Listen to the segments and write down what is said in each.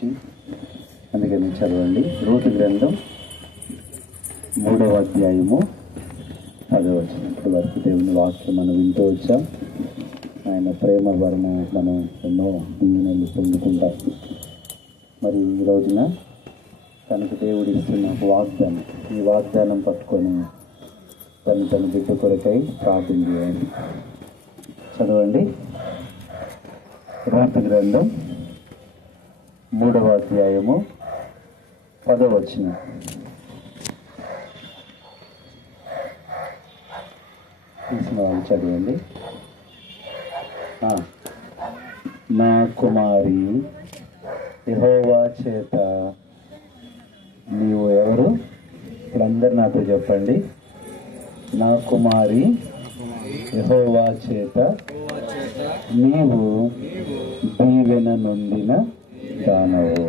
Teaching, అందుకని చదవండి. Ruth గ్రంథం 3వ అధ్యాయము 10వ వచనం. ఇప్పటి వరకు దేవుని వాక్యం మనం వింటూ వచ్చాం. ఆయన ప్రేమ వలన మనం ఎన్నో దీవెనలు పొందుకుంటాం. మరి ఈ రోజున తనకు దేవుడు ఇస్తున్న ఒక వాగ్దానం, ఈ వాగ్దానం పట్టుకొని తన బిడ్డ కొరకై ప్రార్థన చేయండి. చదవండి. రూతు గ్రంథం 3వ అధ్యాయము 10వ వచనం. తీసిన వాళ్ళు చదవండి. నా కుమారి యెహోవా చేత నీవు ఎవరు? ఇప్పుడందరు నాతో చెప్పండి. నా కుమారి యెహోవా చేత నీవు దీవెన నొందిన దానవు.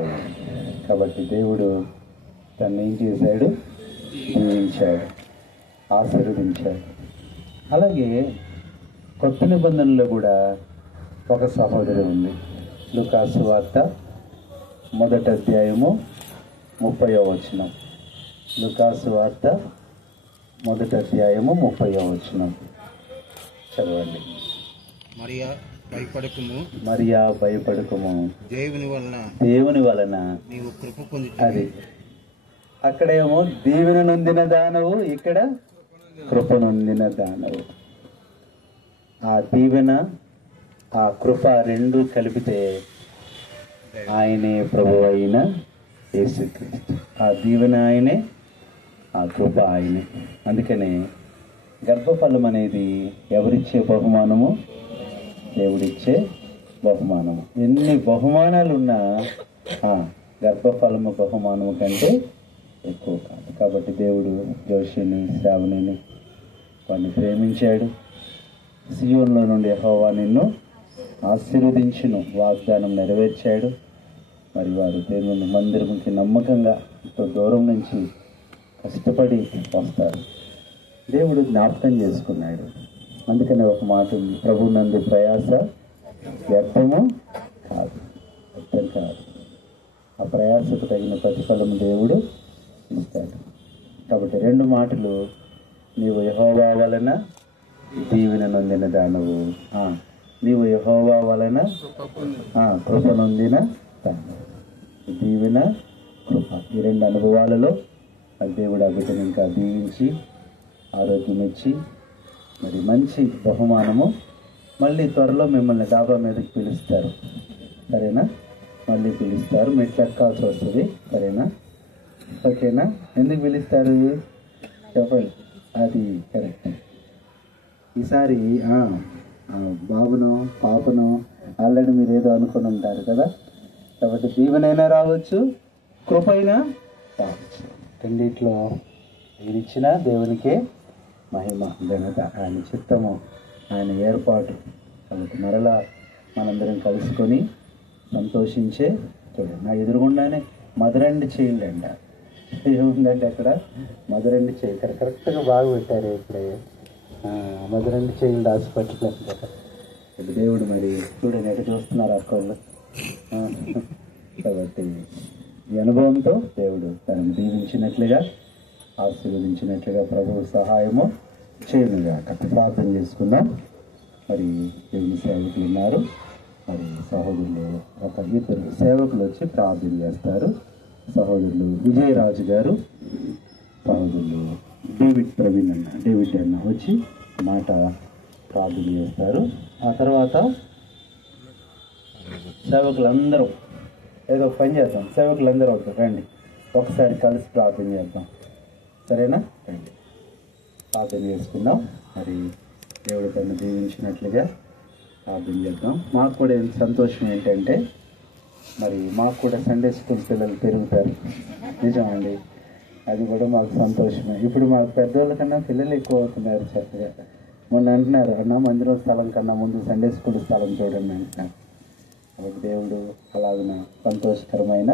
కాబట్టి దేవుడు తను ఏం చేశాడు? దీవించాడు, ఆశీర్వదించాడు. అలాగే కొత్త నిబంధనలో కూడా ఒక సహోదరి ఉంది. లూకాసు వార్త 1వ అధ్యాయము 30వ వచనం. లూకాసు వార్త 1వ అధ్యాయము 30వ వచనం చదవండి. మరియా భయపడకుము, దేవుని వలన నీవు కృప పొంది. అది అక్కడేమో దీవెన నొందిన దానవు, ఇక్కడ కృప నొందిన దానవు. ఆ దీవెన ఆ కృప రెండు కలిపితే ఆయనే ప్రభు అయిన యేసుక్రీస్తు. ఆ దీవెన ఆయనే, ఆ కృప ఆయనే. అందుకనే గర్భఫలం అనేది ఎవరిచ్చే బహుమానము? దేవుడిచ్చే బహుమానము. ఎన్ని బహుమానాలు ఉన్నా గర్భఫలము బహుమానము కంటే ఎక్కువ కాదు. కాబట్టి దేవుడు జోషిని, శ్రావణిని వారిని ప్రేమించాడు. సియోనులో నుండి యెహోవా నిన్ను ఆశీర్వదించును వాగ్దానం నెరవేర్చాడు. మరి వారు దేవుని మందిరంకి నమ్మకంగా ఎంతో దూరం నుంచి కష్టపడి వస్తారు. దేవుడు జ్ఞాపకం చేసుకున్నాడు. అందుకనే ఒక మాట ఉంది, ప్రభు నందు ప్రయాస వ్యర్థము కాదు, వ్యర్థం కాదు. ఆ ప్రయాసకు తగిన ప్రతిఫలం దేవుడు ఇస్తాడు. కాబట్టి రెండు మాటలు, నీవు యెహోవా వలన దీవెన నొందిన దానవు, నీవు యెహోవా వలన కృప నొందిన దానవు. దీవెన, కృప, ఈ రెండు అనుభవాలలో దేవుడు ఆ బిడ్డను ఇంకా దీవించి ఆరోగ్యం ఇచ్చి మరి మంచి బహుమానము. మళ్ళీ త్వరలో మిమ్మల్ని డాబా మీదకి పిలుస్తారు, సరేనా? మళ్ళీ పిలుస్తారు, మెట్లు ఎక్కాల్సి వస్తుంది, సరేనా? ఓకేనా? ఎందుకు పిలుస్తారు చెప్పండి. అది కరెక్ట్. ఈసారి బాబునో పాపనో ఆల్రెడీ మీరు ఏదో అనుకుని ఉంటారు కదా. కాబట్టి దీవెనైనా రావచ్చు, కృప అయినా రావచ్చు. రెండిట్లో ఏదిచ్చినా దేవునికే మహిమ, ఘనత. ఆయన చిత్తము, ఆయన ఏర్పాటు. కాబట్టి మరలా మనందరం కలుసుకొని సంతోషించే చూడండి. నా ఎదురుగుండానే మదర్ అండ్ చైల్డ్ అంట. ఏముందంటే అక్కడ మదర్ అండ్ చైల్డ్, ఇక్కడ కరెక్ట్గా బాగా పెట్టారు. ఇప్పుడే మదర్ అండ్ చైల్డ్ హాస్పిటల్ అంట. ఇప్పుడు దేవుడు మరి చూడండి ఎక్కడ చూస్తున్నారు అక్కళ్ళు. కాబట్టి ఈ అనుభవంతో దేవుడు తనను దీవించినట్లుగా, ఆశీర్వదించినట్లుగా ప్రభువు సహాయము చేయనుగాక. ప్రార్థన చేసుకుందాం. మరి దేవుని సేవకులు ఉన్నారు. మరి సహోదరులు ఒక ఇద్దరు సేవకులు వచ్చి ప్రార్థన చేస్తారు. సహోదరులు విజయరాజు గారు, సహోదరులు డేవిడ్ అన్న వచ్చి మాట ప్రార్థన చేస్తారు. ఆ తర్వాత సేవకులందరూ ఏదో పని చేద్దాం. సేవకులందరూ రండి, ఒకసారి కలిసి ప్రార్థన చేద్దాం, సరేనా? రండి ప్రార్థన చేసుకుందాం. మరి దేవుడు తను దీవించినట్లుగా ప్రార్థన చేద్దాం. మాకు కూడా ఎంత సంతోషం ఏంటంటే మరి మాకు కూడా సండే స్కూల్ పిల్లలు పెరుగుతారు. నిజమండి, అది కూడా మాకు సంతోషమే. ఇప్పుడు మాకు పెద్దవాళ్ళ కన్నా పిల్లలు ఎక్కువ అవుతున్నారు. చక్కగా మొన్న అంటున్నారు, అన్న మందిరం స్థలం కన్నా ముందు సండే స్కూల్ స్థలం చూడండి అంటున్నారు. కాబట్టి దేవుడు అలాగిన సంతోషకరమైన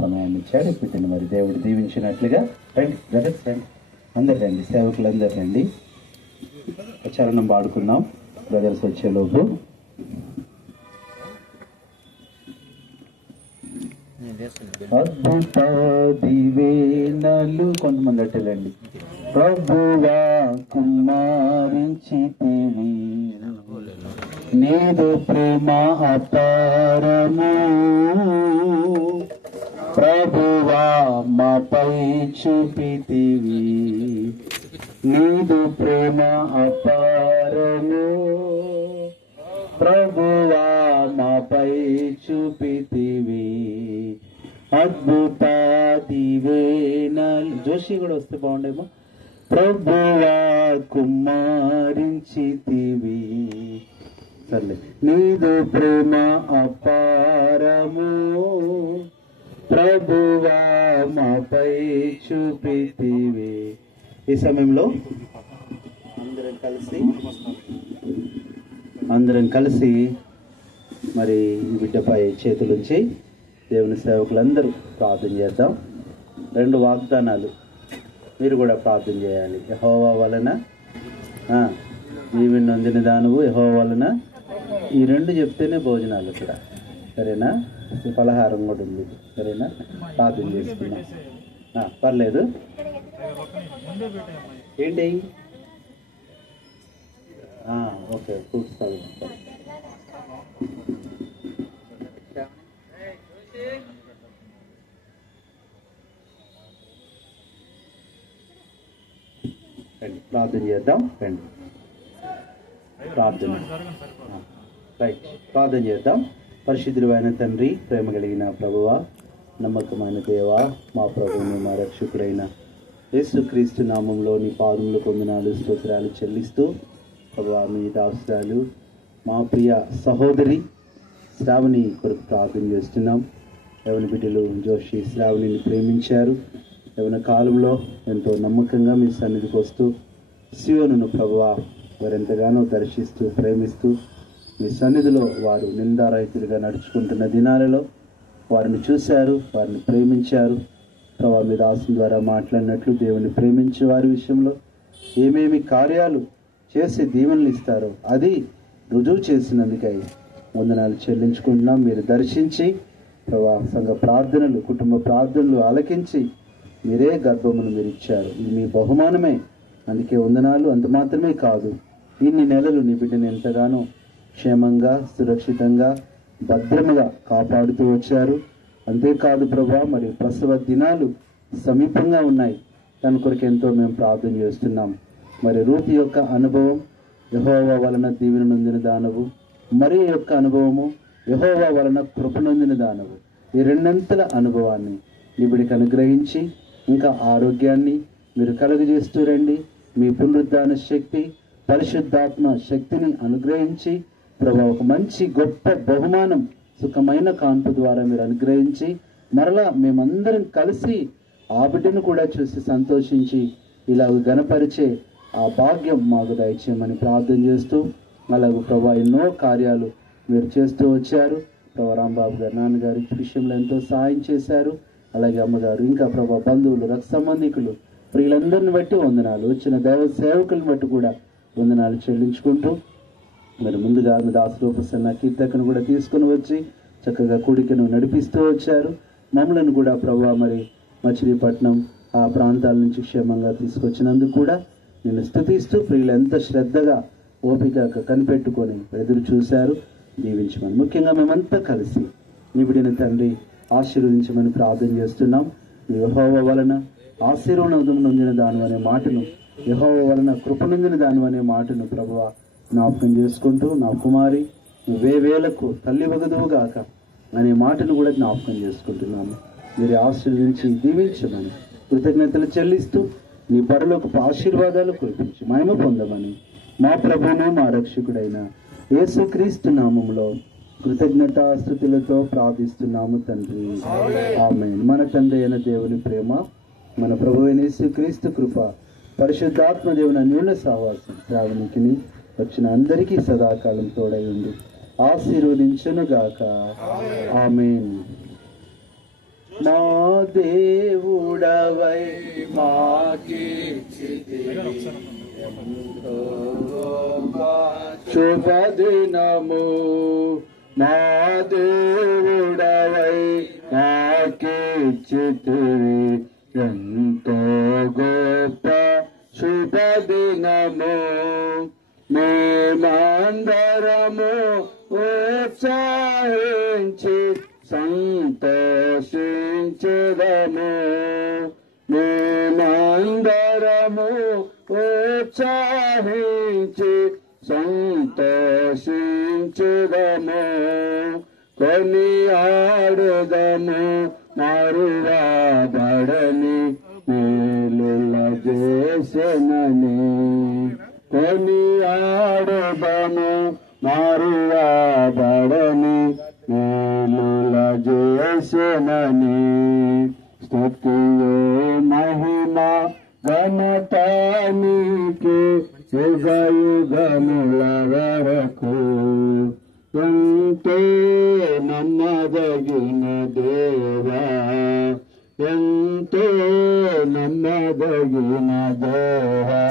సమయాన్ని ఇచ్చాడు. ఇప్పుడు మరి దేవుడు దీవించినట్లుగా రండి బ్రదర్స్, రండి, అందరు రండి, సేవకులందరూ రండి. చరణం పాడుకుందాం బ్రదర్స్ వచ్చేలోపు. అద్భుత దివేనలు కొంతమంది అట్టెలండి. ప్రభువా కుమారించితివి, నీదు ప్రేమ అపారము, ప్రభువా మాపై చూపితివి, నీదు ప్రేమ అపారము, ప్రభువా మాపై చూపితివి, అద్భుత దివేనలు. జోషి కూడా వస్తే బాగుండేమో. ప్రభువా కుమారించితివి, సర్లే, నీదు ప్రేమ అపారము, ప్రభువా మాపై చూపితివి. ఈ సమయంలో అందరం కలిసి మరి ఈ బిడ్డపై చేతులుంచి దేవుని సేవకులందరూ ప్రార్థన చేద్దాం. 2 వాగ్దానాలు మీరు కూడా ప్రార్థన చేయాలి. యెహోవా వలన నీవు నొందిన దానువు, యెహోవా వలన, ఈ 2 చెప్తేనే భోజనాలు ఇక్కడ, సరేనా? పలహారం కూడా ఉంది, సరేనా? ప్రార్థన చేసుకున్నాం, పర్లేదు. ఏంటి? ఓకే, ఫ్రూట్స్ తాగుతాం. ప్రార్థన చేద్దాం. రండి, ప్రార్థన. రైట్, ప్రార్థన చేద్దాం. పరిశుద్ధుడైన తండ్రి, ప్రేమ కలిగిన ప్రభువా, నమ్మకమైన దేవా, మా ప్రభువుని మా రక్షకుడైన యేసుక్రీస్తు నామంలో నీ పాదములు పొందనాలు స్తోత్రాలు చెల్లిస్తూ, ప్రభువా మీ దాసురాలు మా ప్రియ సహోదరి శ్రావణి కొరకు ప్రార్థన చేస్తున్నాం. యవన బిడ్డలు జోషి శ్రావణిని ప్రేమించారు. యవన కాలంలో ఎంతో నమ్మకంగా మీ సన్నిధికి వస్తూ సియోనును ప్రభువా వారెంతగానో దర్శిస్తూ ప్రేమిస్తూ మీ సన్నిధిలో వారు నిందారహితులుగా నడుచుకుంటున్న దినాలలో వారిని చూశారు, వారిని ప్రేమించారు. ప్రభువా మీ దాసుని ద్వారా మాట్లాడినట్లు దేవుని ప్రేమించే వారి విషయంలో ఏమేమి కార్యాలు చేసి దీవెనలు ఇస్తారో అది రుజువు చేసినందుకై వందనాలు చెల్లించుకుంటున్నాం. మీరు దర్శించి ప్రభువా సంఘ ప్రార్థనలు, కుటుంబ ప్రార్థనలు ఆలకించి మీరే గర్భమును మీరు ఇచ్చారు. ఇది మీ బహుమానమే, అందుకే వందనాలు. అంత మాత్రమే కాదు, ఇన్ని నెలలు నీ బిడ్డను ఎంతగానో క్షేమంగా సురక్షితంగా భద్రముగా కాపాడుతూ వచ్చారు. అంతేకాదు ప్రభువా, మరి ప్రసవ దినాలు సమీపంగా ఉన్నాయి. దాని కొరకు ఎంతో మేము ప్రార్థన చేస్తున్నాం. మరి రూతు యొక్క అనుభవం యెహోవా వలన దీవెన నొందిన దానవు, మరి యొక్క అనుభవము యెహోవా వలన కృప నొందిన దానవు. ఈ 2 అంతల అనుభవాన్ని నిబిడికి అనుగ్రహించి ఇంకా ఆరోగ్యాన్ని మీరు కలుగజేస్తూ రండి. మీ పునరుద్ధాన శక్తి, పరిశుద్ధాత్మ శక్తిని అనుగ్రహించి ప్రభు ఒక మంచి గొప్ప బహుమానం సుఖమైన కాన్పు ద్వారా మీరు అనుగ్రహించి మరలా మేమందరం కలిసి ఆ బిడ్డను కూడా చూసి సంతోషించి ఇలా గణపరిచే ఆ భాగ్యం మాకు దయచేయమని ప్రార్థన చేస్తూ, అలాగే ప్రభా ఎన్నో కార్యాలు మీరు చేస్తూ వచ్చారు. ప్రభా రాంబాబు గారు నాన్నగారి విషయంలో ఎంతో సహాయం చేశారు. అలాగే అమ్మగారు, ఇంకా ప్రభా బంధువులు, రక్త సంబంధికులు, ప్రియులందరిని బట్టి వందనాలు. వచ్చిన దైవ సేవకులను బట్టి కూడా వందనాలు చెల్లించుకుంటూ, మరి ముందుగా మీ దాసరూపసన్న కీర్తకను కూడా తీసుకుని వచ్చి చక్కగా కూడికను నడిపిస్తూ వచ్చారు. మమ్మలను కూడా ప్రభా మరి మచిలీపట్నం ఆ ప్రాంతాల నుంచి క్షేమంగా తీసుకొచ్చినందుకు కూడా నేను స్తుతిస్తూ, ప్రియులు ఎంత శ్రద్ధగా ఓపిక కనిపెట్టుకొని ఎదురు చూశారు. దీవించమని, ముఖ్యంగా మేమంతా కలిసి నిబిడిన తండ్రి ఆశీర్వదించమని ప్రార్థన చేస్తున్నాం. యెహోవా వలన ఆశీర్వాదం నొందిన దాని అనే మాటను, యెహోవా వలన కృప నొందిన దాని అనే మాటను ప్రభువా జ్ఞాపకం చేసుకుంటూ, నా కుమారి నువ్వే వేలకు తల్లి వగదువుగాక అనే మాటను కూడా జ్ఞాపకం చేసుకుంటున్నాము. మీరు ఆశీర్వదించి దీవించమని కృతజ్ఞతలు చెల్లిస్తూ నీ పరలోకపు ఆశీర్వాదాలు కురిపించి మహిమ పొందమని మా ప్రభువును మా రక్షకుడైన యేసుక్రీస్తు నామములో కృతజ్ఞతాస్తుతులతో ప్రార్థిస్తున్నాము తండ్రి, ఆమేన్. మన తండ్రి అయిన దేవుని ప్రేమ, మన ప్రభువైన యేసుక్రీస్తు కృప, పరిశుద్ధాత్మ దేవుని అన్యోన్య సహవాసం శ్రావణికిని వచ్చిన అందరికీ సదాకాలం తోడై ఉండి ఆశీర్వదించునుగాక, ఆమేన్. మా దేవుడవై శుభదినము, మా దేవుడవై నాకిచ్చితివి ఎంతో గొప్ప శుభదినము మేమందరము ఉత్సాహించి సంతోషించెదము మేమందరము ఉత్సాహించి సంతోషించెదము కొనియాడుదము మరువబడని మేలుల చేసెనని కొనియాడుదము మరువబడని మేలుల చేసెనని స్తుతియో మహిమ ఘనత నీకే యుగయుగముల వరకు ఎంతో నమ్మదగిన దేవా ఎంతో నమ్మదగిన దేవా.